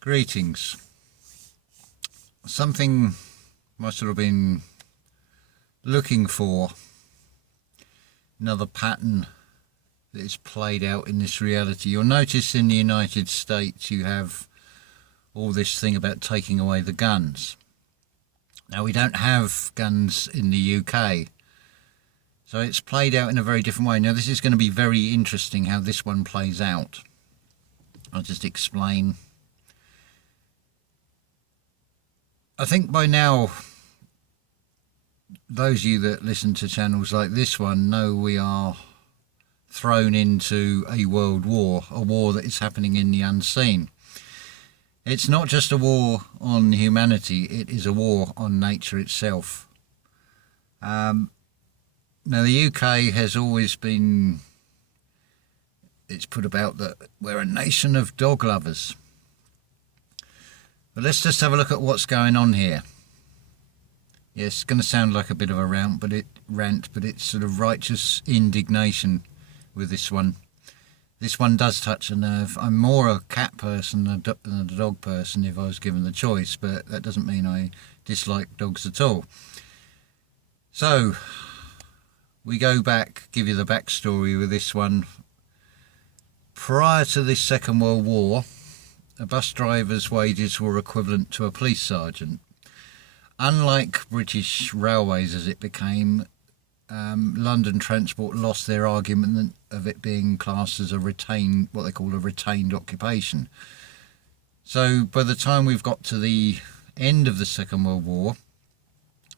Greetings. Something I should have been looking for, another pattern that is played out in this reality. You'll notice in the United States you have all this thing about taking away the guns. Now, we don't have guns in the UK, so it's played out in a very different way. Now, this is going to be very interesting how this one plays out. I'll just explain. I think by now, those of you that listen to channels like this one know we are thrown into a world war, a war that is happening in the unseen. It's not just a war on humanity, it is a war on nature itself. Now, the UK has always been, it's put about that we're a nation of dog lovers. But let's just have a look at what's going on here. Yes, it's going to sound like a bit of a rant, but it's sort of righteous indignation with this one. This one does touch a nerve. I'm more a cat person than a dog person if I was given the choice, but that doesn't mean I dislike dogs at all. So, we go back, give you the backstory with this one. Prior to the Second World War, a bus driver's wages were equivalent to a police sergeant. Unlike British Railways as it became, London Transport lost their argument of it being classed as a retained, what they call a retained occupation. So by the time we've got to the end of the Second World War,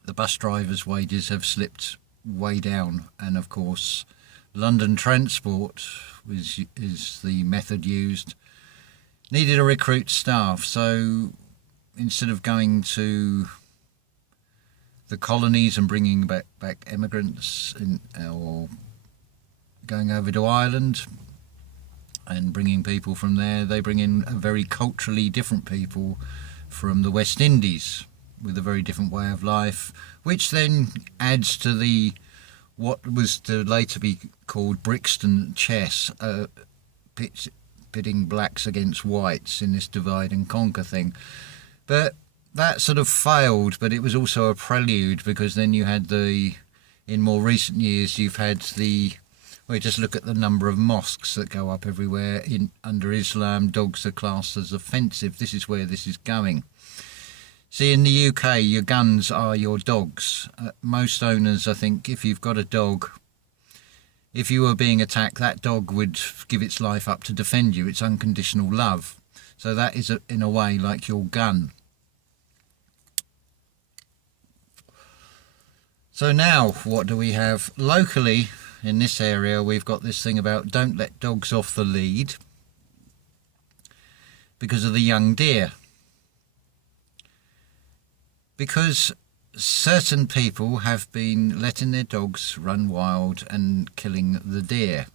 the bus drivers' wages have slipped way down, and of course London Transport is the method used. Needed to recruit staff, so instead of going to the colonies and bringing back immigrants or going over to Ireland and bringing people from there, they bring in a very culturally different people from the West Indies with a very different way of life, which then adds to the what was to later be called Brixton chess, pitting blacks against whites in this divide and conquer thing. But that sort of failed, but it was also a prelude, because then you had in more recent years, you've had well, just look at the number of mosques that go up everywhere. Under Islam, dogs are classed as offensive. This is where this is going. See, in the UK, your guns are your dogs. Most owners, I think, if you've got a dog, if you were being attacked, that dog would give its life up to defend you. It's unconditional love. So that is, in a way, like your gun. So now, what do we have? Locally, in this area, we've got this thing about don't let dogs off the lead because of the young deer. Because certain people have been letting their dogs run wild and killing the deer,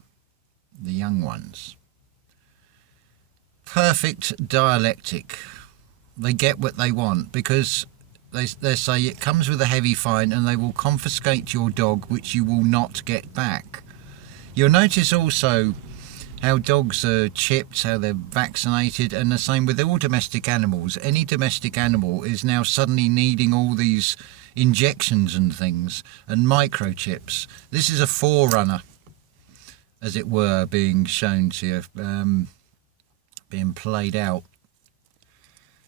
the young ones. Perfect dialectic. They get what they want, because they say it comes with a heavy fine and they will confiscate your dog, which you will not get back. You'll notice also how dogs are chipped, how they're vaccinated, and the same with all domestic animals. Any domestic animal is now suddenly needing all these injections and things and microchips. This is a forerunner, as it were, being shown to you, being played out.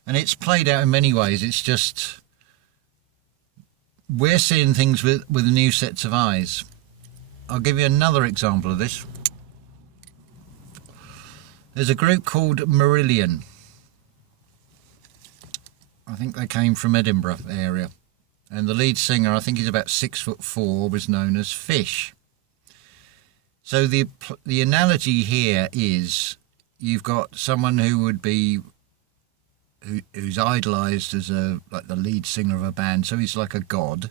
And it's played out in many ways. It's just we're seeing things with new sets of eyes. I'll give you another example of this. There's a group called Marillion. I think they came from Edinburgh area. And the lead singer, I think he's about 6'4", was known as Fish. So the analogy here is you've got someone who would be who's idolised as like the lead singer of a band, so he's like a god.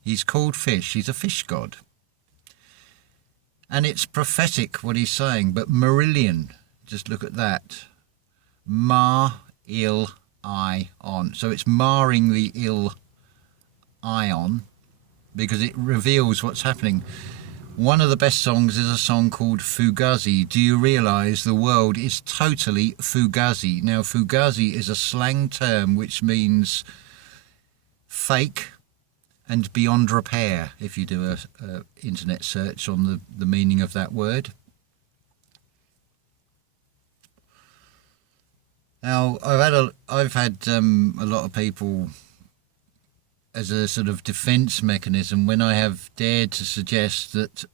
He's called Fish. He's a fish god. And it's prophetic what he's saying, but Marillion, just look at that. Mar-il ion. So it's marring the ill ion because it reveals what's happening. One of the best songs is a song called Fugazi. Do you realise the world is totally Fugazi? Now, Fugazi is a slang term which means fake and beyond repair, if you do a internet search on the meaning of that word. Now, I've had a lot of people, as a sort of defence mechanism, when I have dared to suggest that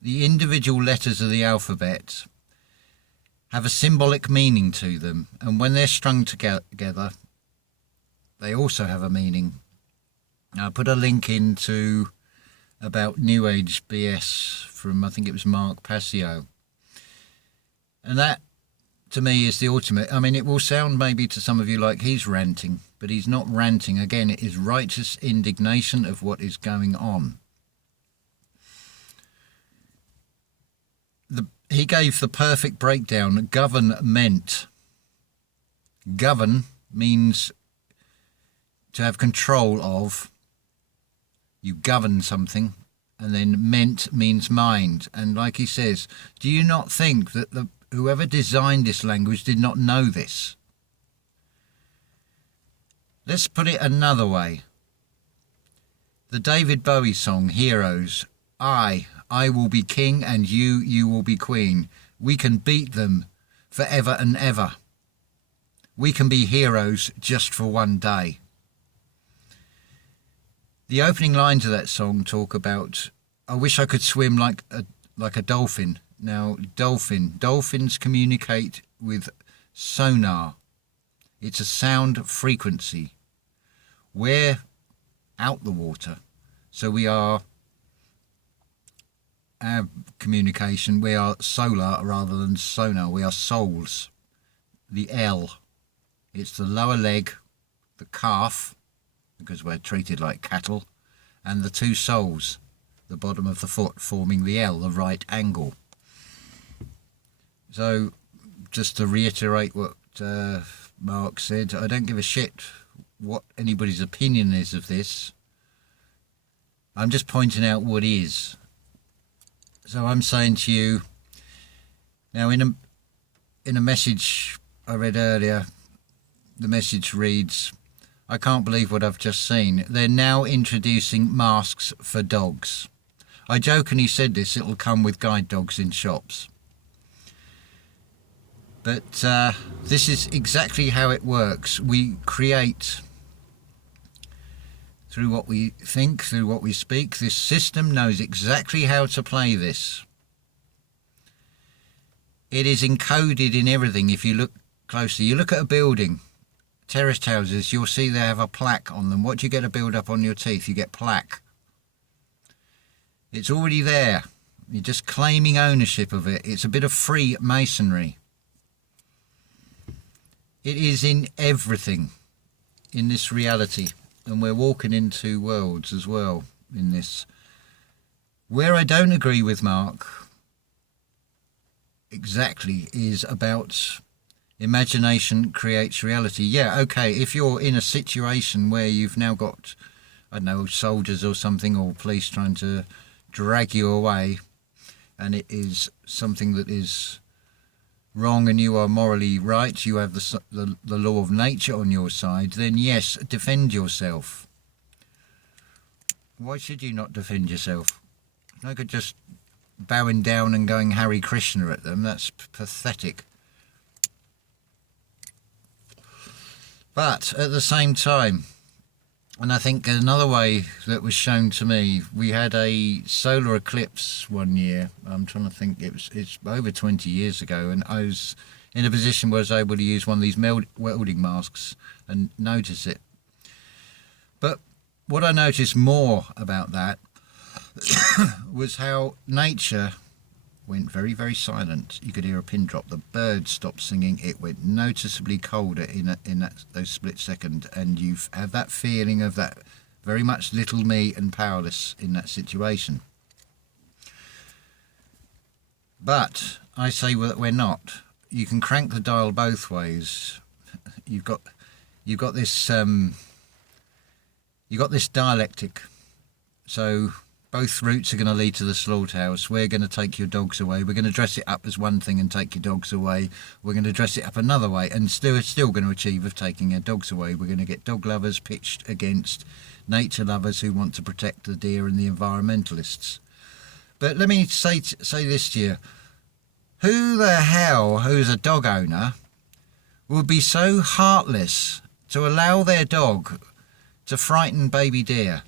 the individual letters of the alphabet have a symbolic meaning to them, and when they're strung together, they also have a meaning. Now, I put a link into about New Age BS from, I think it was Mark Passio, and that, to me, is the ultimate. I mean, it will sound maybe to some of you like he's ranting, but he's not ranting. Again, it is righteous indignation of what is going on. He gave the perfect breakdown. Government. Govern means to have control of. You govern something. And then ment means mind. And like he says, do you not think that whoever designed this language did not know this? Let's put it another way. The David Bowie song, Heroes. I will be king and you will be queen. We can beat them forever and ever. We can be heroes just for one day. The opening lines of that song talk about, I wish I could swim like a dolphin. Now, dolphins communicate with sonar. It's a sound frequency. We're out the water, so we are, our communication, we are solar rather than sonar. We are souls. The L, it's the lower leg, the calf, because we're treated like cattle, and the two soles, the bottom of the foot, forming the L, the right angle. So, just to reiterate what Mark said, I don't give a shit what anybody's opinion is of this. I'm just pointing out what is. So I'm saying to you, now in a message I read earlier, the message reads, I can't believe what I've just seen. They're now introducing masks for dogs. I jokingly said this, it'll come with guide dogs in shops. But this is exactly how it works. We create, through what we think, through what we speak, this system knows exactly how to play this. It is encoded in everything. If you look closely, you look at a building, terraced houses, you'll see they have a plaque on them. What do you get to build up on your teeth? You get plaque. It's already there. You're just claiming ownership of it. It's a bit of free masonry. It is in everything, in this reality. And we're walking into worlds as well in this. Where I don't agree with Mark exactly is about imagination creates reality. Yeah, okay, if you're in a situation where you've now got, I don't know, soldiers or something, or police trying to drag you away, and it is something that is wrong and you are morally right, you have the law of nature on your side, then yes, defend yourself. Why should you not defend yourself? I could just bowing down and going Hare Krishna at them. That's pathetic. But at the same time, and I think another way that was shown to me, we had a solar eclipse one year. I'm trying to think, it's over 20 years ago, and I was in a position where I was able to use one of these welding masks and notice it. But what I noticed more about that was how nature went very, very silent. You could hear a pin drop. The birds stopped singing. It went noticeably colder in those split second, and you have that feeling of that very much little me and powerless in that situation. But I say that we're not. You can crank the dial both ways. You've got this dialectic. So both routes are going to lead to the slaughterhouse. We're going to take your dogs away. We're going to dress it up as one thing and take your dogs away. We're going to dress it up another way and still going to achieve of taking our dogs away. We're going to get dog lovers pitched against nature lovers who want to protect the deer and the environmentalists. But let me say this to you. Who the hell, who's a dog owner, would be so heartless to allow their dog to frighten baby deer?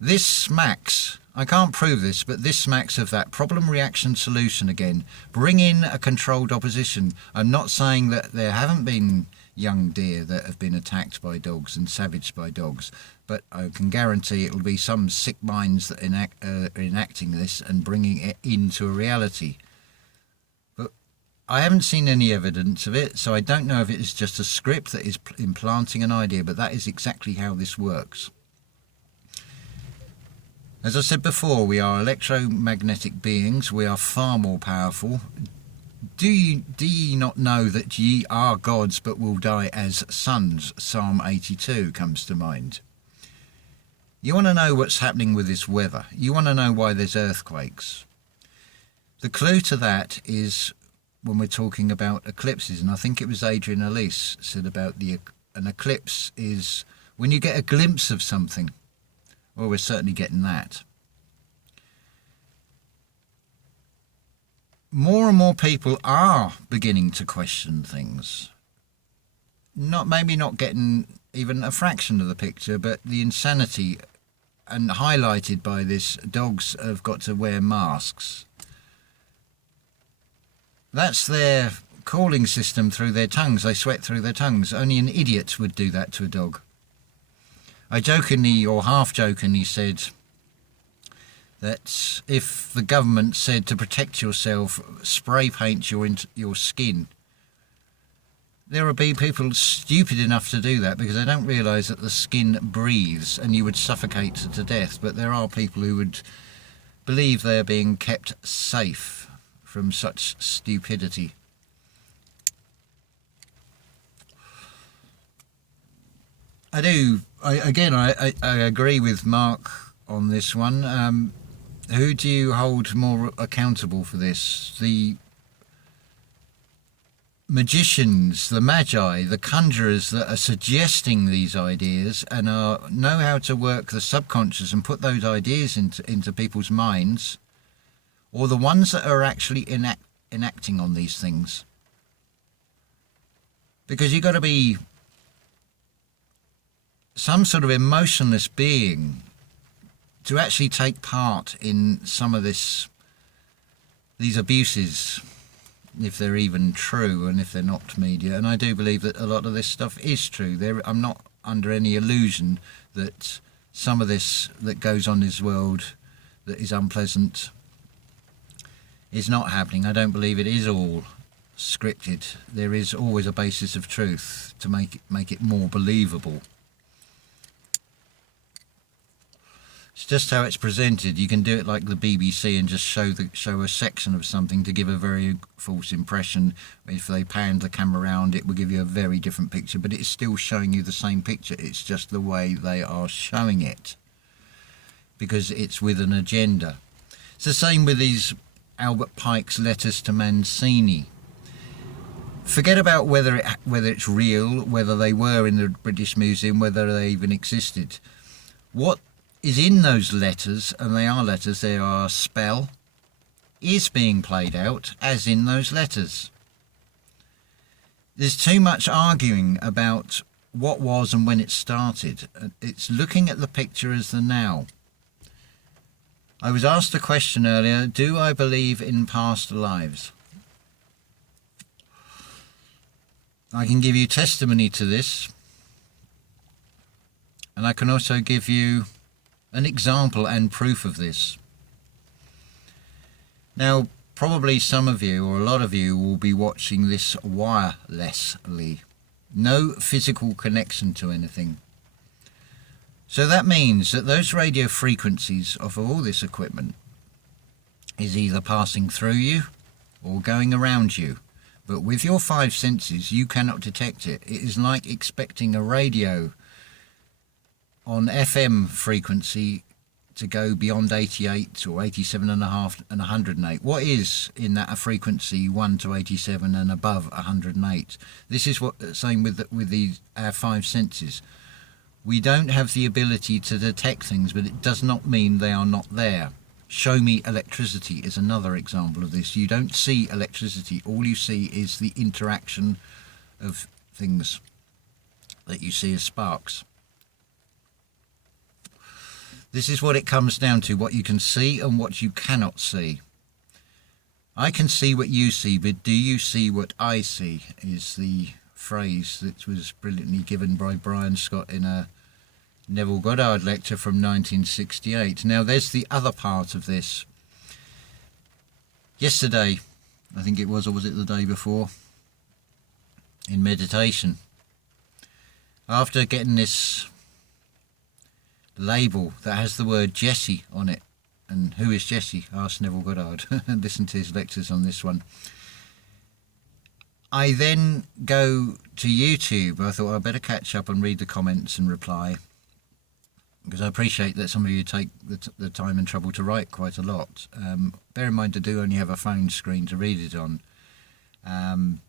This smacks, I can't prove this, but this smacks of that problem reaction solution again. Bring in a controlled opposition. I'm not saying that there haven't been young deer that have been attacked by dogs and savaged by dogs, but I can guarantee it will be some sick minds that are enacting this and bringing it into a reality. But I haven't seen any evidence of it, so I don't know if it is just a script that is implanting an idea, but that is exactly how this works. As I said before, we are electromagnetic beings. We are far more powerful. Do ye not know that ye are gods but will die as sons? Psalm 82 comes to mind. You want to know what's happening with this weather. You want to know why there's earthquakes. The clue to that is when we're talking about eclipses, and I think it was Adrian Elise said about an eclipse is when you get a glimpse of something. Well, we're certainly getting that. More and more people are beginning to question things. Maybe not getting even a fraction of the picture, but the insanity, and highlighted by this, dogs have got to wear masks. That's their calling system through their tongues. They sweat through their tongues. Only an idiot would do that to a dog. I jokingly or half-jokingly said that if the government said to protect yourself, spray paint your skin, there would be people stupid enough to do that because they don't realise that the skin breathes and you would suffocate to death. But there are people who would believe they are being kept safe from such stupidity. I agree with Mark on this one. Who do you hold more accountable for this? The magicians, the magi, the conjurers that are suggesting these ideas and know how to work the subconscious and put those ideas into people's minds, or the ones that are actually enacting on these things? Because you've got to be some sort of emotionless being to actually take part in some of these abuses, if they're even true and if they're not media. And I do believe that a lot of this stuff is true. I'm not under any illusion that some of this that goes on in this world that is unpleasant is not happening. I don't believe it is all scripted. There is always a basis of truth to make it more believable. It's just how it's presented. You can do it like the BBC and just show a section of something to give a very false impression. If they pan the camera around, it will give you a very different picture, but it's still showing you the same picture. It's just the way they are showing it, because it's with an agenda. It's the same with these Albert Pike's letters to Mancini. Forget about whether it's real, whether they were in the British Museum, whether they even existed. What is in those letters, and they are letters, they are a spell, is being played out as in those letters. There's too much arguing about what was and when it started. It's looking at the picture as the now. I was asked a question earlier, do I believe in past lives? I can give you testimony to this, and I can also give you an example and proof of this. Now, probably some of you, or a lot of you, will be watching this wirelessly. No physical connection to anything. So that means that those radio frequencies of all this equipment is either passing through you or going around you. But with your five senses, you cannot detect it. It is like expecting a radio on FM frequency to go beyond 88 or 87.5 and 108. What is in that a frequency 1 to 87 and above 108? This is what same with our five senses. We don't have the ability to detect things, but it does not mean they are not there. Show me electricity is another example of this. You don't see electricity. All you see is the interaction of things that you see as sparks. This is what it comes down to, what you can see and what you cannot see. I can see what you see, but do you see what I see, is the phrase that was brilliantly given by Brian Scott in a Neville Goddard lecture from 1968. Now there's the other part of this. Yesterday, I think it was, or was it the day before, in meditation, after getting this label that has the word Jesse on it, and who is Jesse? Asked Neville Goddard, and listen to his lectures on this one. I then go to YouTube. I thought I'd better catch up and read the comments and reply, because I appreciate that some of you take the time and trouble to write quite a lot. Bear in mind, I do only have a phone screen to read it on, and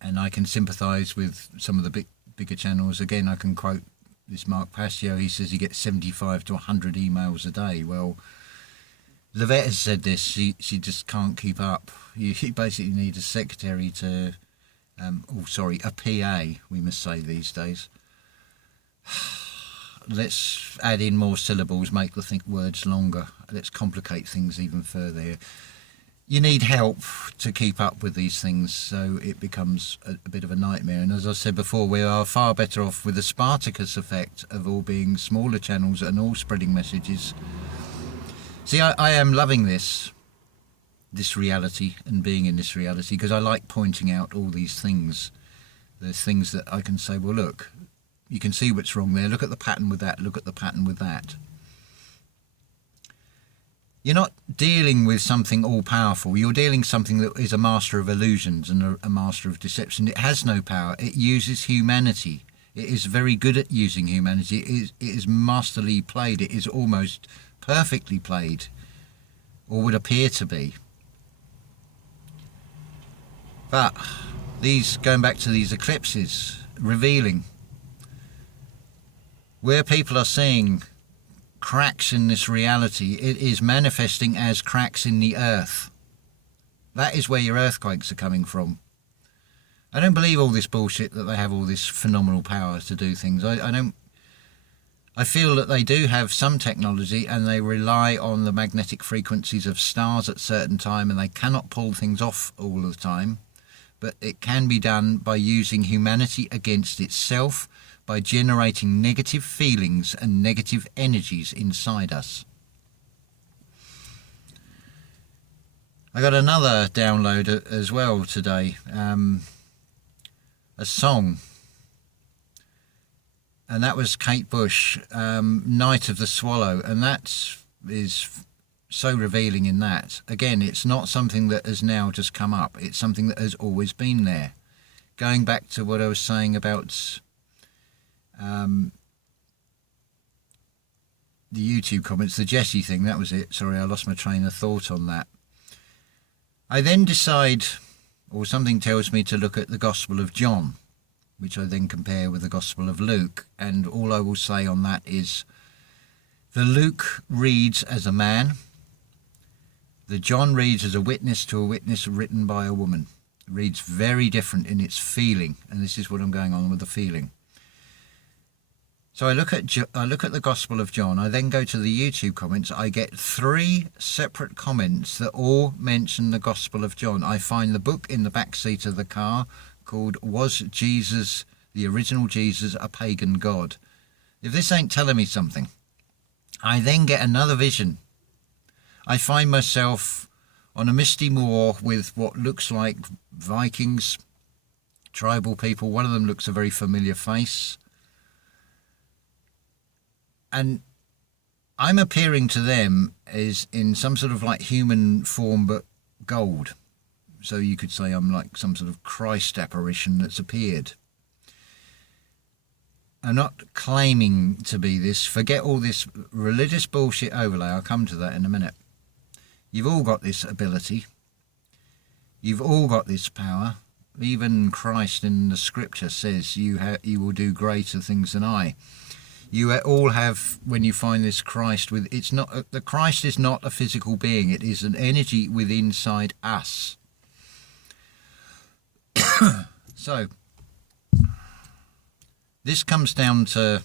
I can sympathise with some of the bigger channels. Again, I can quote this Mark Passio. He says he gets 75 to 100 emails a day. Well, Levette has said this. She just can't keep up. You basically need a secretary to, a PA, we must say these days. Let's add in more syllables, make the words longer. Let's complicate things even further here. You need help to keep up with these things, so it becomes a bit of a nightmare. And as I said before, we are far better off with the Spartacus effect of all being smaller channels and all spreading messages. See, I am loving this reality and being in this reality, because I like pointing out all these things. There's things that I can say, well, look, you can see what's wrong there. Look at the pattern with that. Look at the pattern with that. You're not dealing with something all-powerful. You're dealing with something that is a master of illusions and a master of deception. It has no power. It uses humanity. It is very good at using humanity. It is masterly played. It is almost perfectly played, or would appear to be. But going back to these eclipses, revealing, where people are seeing cracks in this reality, it is manifesting as cracks in the earth. That is where your earthquakes are coming from. I don't believe all this bullshit that they have all this phenomenal power to do things. I feel that they do have some technology, and they rely on the magnetic frequencies of stars at certain time, and they cannot pull things off all the time. But it can be done by using humanity against itself, by generating negative feelings and negative energies inside us. I got another download as well today, a song, and that was Kate Bush, Night of the Swallow, and that is so revealing in that. Again, it's not something that has now just come up, it's something that has always been there. Going back to what I was saying about the YouTube comments, the Jesse thing, that was it. Sorry, I lost my train of thought on that. I then decide, or something tells me to look at the Gospel of John, which I then compare with the Gospel of Luke, and all I will say on that is the Luke reads as a man, the John reads as a witness to a witness written by a woman. It reads very different in its feeling, and this is what I'm going on with the feeling. So I look at the Gospel of John. I then go to the YouTube comments. I get 3 separate comments that all mention the Gospel of John. I find the book in the back seat of the car called "Was Jesus, the Original Jesus, a Pagan God?" If this ain't telling me something, I then get another vision. I find myself on a misty moor with what looks like Vikings, tribal people. One of them looks a very familiar face. And I'm appearing to them as in some sort of like human form, but gold. So you could say I'm like some sort of Christ apparition that's appeared. are not claiming to be this. Forget all this religious bullshit overlay. I'll come to that in a minute. You've all got this ability. You've all got this power. Even Christ in the scripture says you will do greater things than I. You all have, when you find this Christ, it's not, the Christ is not a physical being. It is an energy within inside us. So this comes down to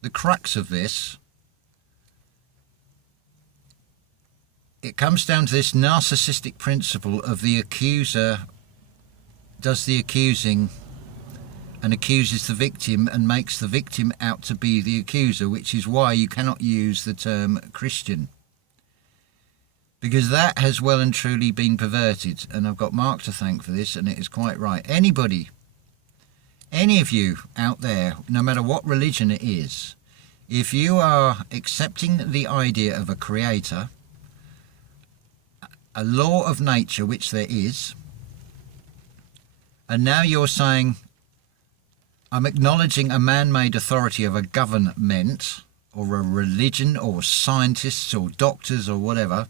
the crux of this. It comes down to this narcissistic principle of the accuser does the accusing and accuses the victim and makes the victim out to be the accuser, which is why you cannot use the term Christian, because that has well and truly been perverted. And I've got Mark to thank for this, and it is quite right. Anybody, any of you out there, no matter what religion it is, if you are accepting the idea of a creator, a law of nature, which there is, and now you're saying, I'm acknowledging a man-made authority of a government or a religion or scientists or doctors or whatever,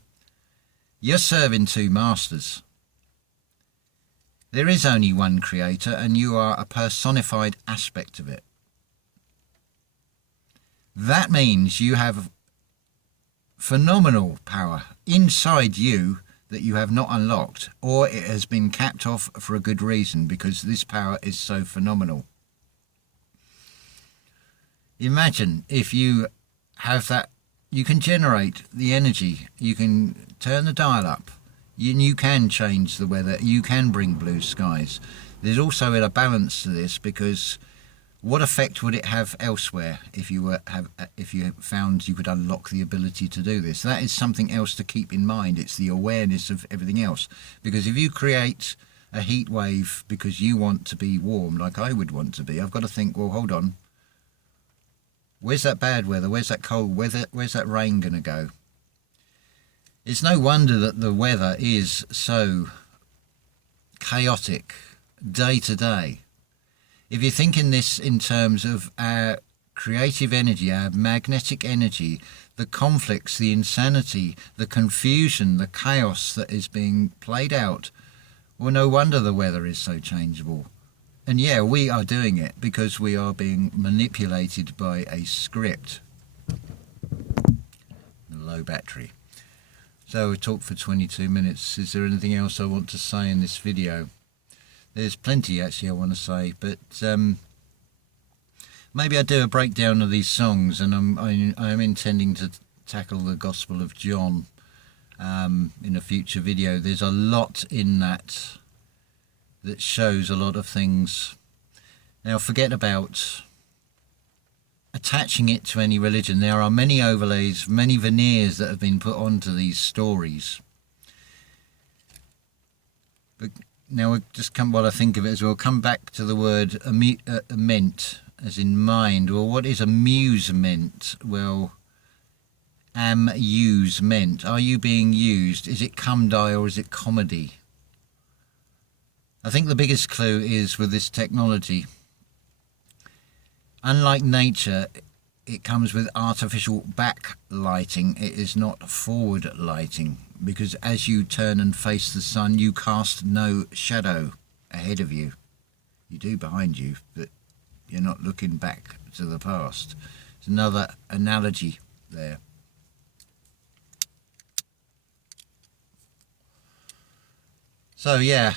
you're serving two masters. There is only one creator, and you are a personified aspect of it. That means you have phenomenal power inside you that you have not unlocked, or it has been capped off for a good reason, because this power is so phenomenal. Imagine if you have that, you can generate the energy, you can turn the dial up, you can change the weather, you can bring blue skies. There's also a balance to this, because what effect would it have elsewhere if you found you could unlock the ability to do this? That is something else to keep in mind. It's the awareness of everything else. Because if you create a heat wave because you want to be warm, like I would want to be, I've got to think, well, hold on. Where's that bad weather? Where's that cold weather? Where's that rain going to go? It's no wonder that the weather is so chaotic day to day. If you're thinking this in terms of our creative energy, our magnetic energy, the conflicts, the insanity, the confusion, the chaos that is being played out, well, no wonder the weather is so changeable. And yeah, we are doing it because we are being manipulated by a script. Low battery. So we talked for 22 minutes. Is there anything else I want to say in this video? There's plenty actually I want to say, but maybe I do a breakdown of these songs, and I am intending to tackle the Gospel of John in a future video. There's a lot in that shows a lot of things. Now forget about attaching it to any religion. There are many overlays, many veneers that have been put onto these stories. But now we'll just come, while I think of it as well, come back to the word ament, as in mind. Well, what is amusement? Well, am-use-ment. Are you being used? Is it come-die or is it comedy? I think the biggest clue is with this technology. Unlike nature, it comes with artificial backlighting. It is not forward lighting, because as you turn and face the sun, you cast no shadow ahead of you. You do behind you, but you're not looking back to the past. It's another analogy there. So yeah,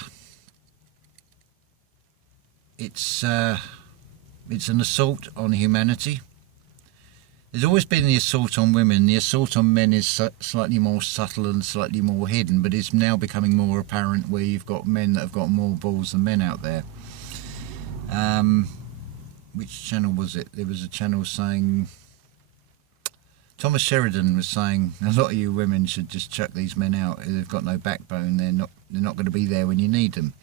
it's an assault on humanity. There's always been the assault on women. The assault on men is slightly more subtle and slightly more hidden, but it's now becoming more apparent where you've got men that have got more balls than men out there. Which channel was it? There was a channel saying, Thomas Sheridan was saying, a lot of you women should just chuck these men out. They've got no backbone. They're not going to be there when you need them.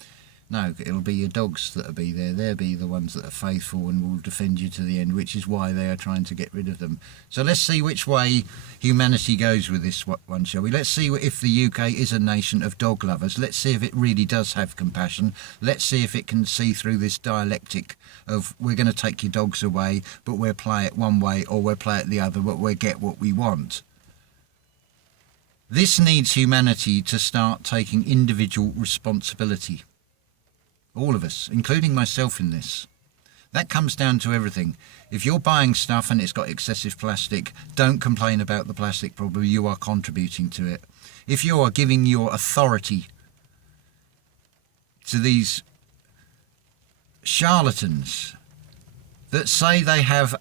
No, it'll be your dogs that'll be there. They'll be the ones that are faithful and will defend you to the end, which is why they are trying to get rid of them. So let's see which way humanity goes with this one, shall we? Let's see if the UK is a nation of dog lovers. Let's see if it really does have compassion. Let's see if it can see through this dialectic of we're going to take your dogs away, but we'll play it one way or we'll play it the other, but we'll get what we want. This needs humanity to start taking individual responsibility. All of us, including myself in this. That comes down to everything. If you're buying stuff and it's got excessive plastic, don't complain about the plastic problem. You are contributing to it. If you are giving your authority to these charlatans that say they have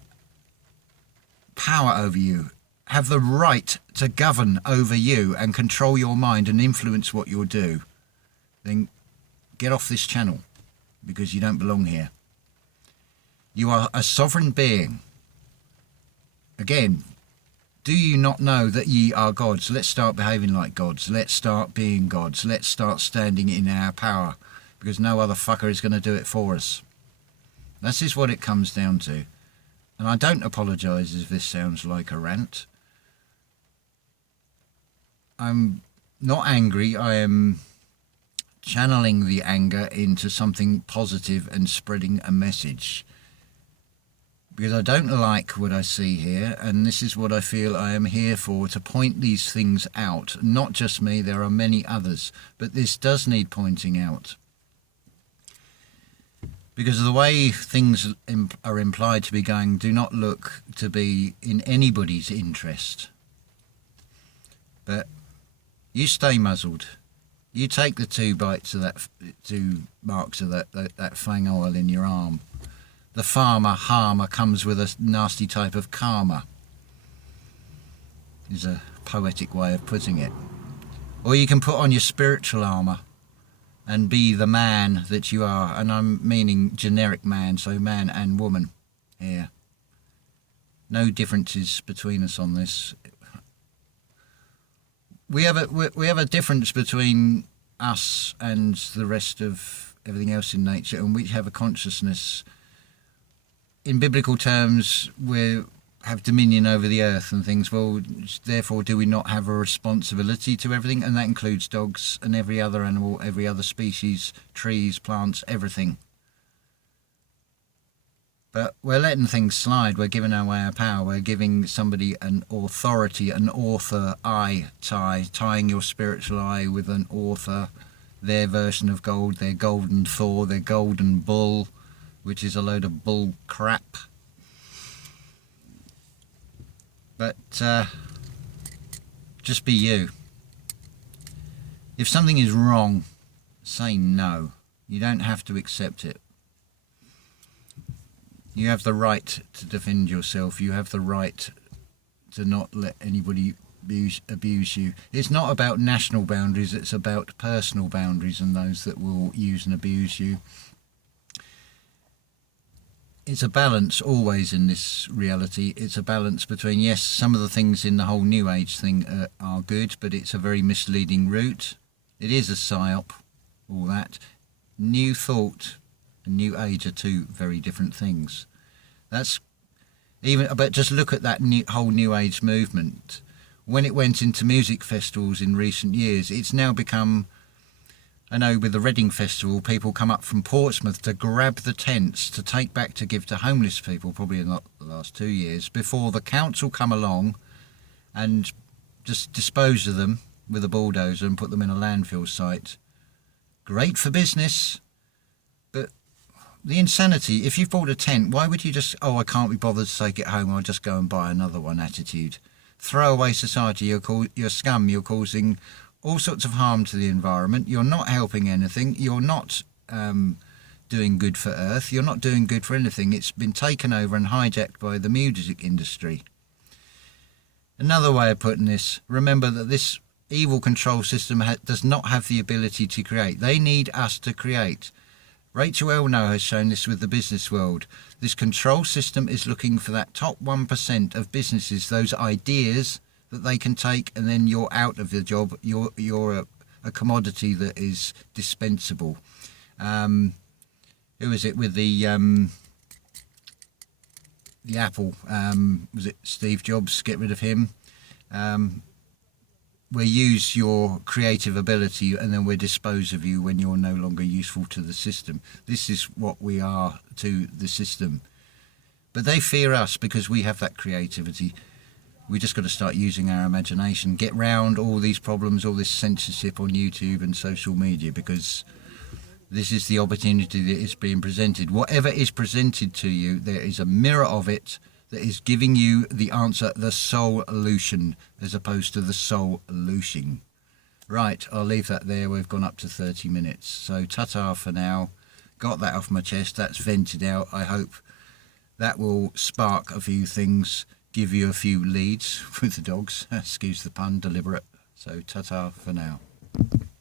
power over you, have the right to govern over you and control your mind and influence what you'll do, then get off this channel, because you don't belong here. You are a sovereign being. Again, do you not know that ye are gods? Let's start behaving like gods. Let's start being gods. Let's start standing in our power, because no other fucker is going to do it for us. This is what it comes down to. And I don't apologise if this sounds like a rant. I'm not angry. I am channeling the anger into something positive and spreading a message, because I don't like what I see here, and this is what I feel I am here for, to point these things out. Not just me, there are many others, but this does need pointing out, because of the way things are implied to be going do not look to be in anybody's interest. But you stay muzzled. You take the 2 bites of that, 2 marks of that fang oil in your arm. The harmer comes with a nasty type of karma, is a poetic way of putting it. Or you can put on your spiritual armour and be the man that you are. And I'm meaning generic man, so man and woman here. No differences between us on this. We have a difference between us and the rest of everything else in nature, and we have a consciousness. In biblical terms, we have dominion over the earth and things. Well, therefore, do we not have a responsibility to everything? And that includes dogs and every other animal, every other species, trees, plants, everything. But we're letting things slide. We're giving away our power. We're giving somebody an authority, an author tying your spiritual eye with an author, their version of gold, their golden Thor, their golden bull, which is a load of bull crap. But just be you. If something is wrong, say no. You don't have to accept it. You have the right to defend yourself. You have the right to not let anybody abuse you. It's not about national boundaries, it's about personal boundaries and those that will use and abuse you. It's a balance always in this reality. It's a balance between, yes, some of the things in the whole New Age thing are good, but it's a very misleading route. It is a psyop, all that. New thought and New Age are 2 very different things. That's even, but just look at that whole New Age movement. When it went into music festivals in recent years, it's now become, I know with the Reading Festival, people come up from Portsmouth to grab the tents to take back to give to homeless people, probably in the last 2 years, before the council come along and just dispose of them with a bulldozer and put them in a landfill site. Great for business, but the insanity, if you've bought a tent, why would you just, I can't be bothered to take it home, I'll just go and buy another one attitude. Throwaway society, you're scum, you're causing all sorts of harm to the environment, you're not helping anything, you're not doing good for Earth, you're not doing good for anything. It's been taken over and hijacked by the music industry. Another way of putting this, remember that this evil control system does not have the ability to create. They need us to create. Rachel Elno has shown this with the business world. This control system is looking for that top 1% of businesses, those ideas that they can take, and then you're out of the job. You're a commodity that is dispensable. Who was it with the Apple? Was it Steve Jobs? Get rid of him. We use your creative ability and then we dispose of you when you're no longer useful to the system. This is what we are to the system. But they fear us because we have that creativity. We just got to start using our imagination, get round all these problems, all this censorship on YouTube and social media, because this is the opportunity that is being presented. Whatever is presented to you, there is a mirror of it that is giving you the answer, the solution, as opposed to the solution. Right, I'll leave that there. We've gone up to 30 minutes. So ta-ta for now. Got that off my chest. That's vented out. I hope that will spark a few things, give you a few leads with the dogs. Excuse the pun, deliberate. So ta-ta for now.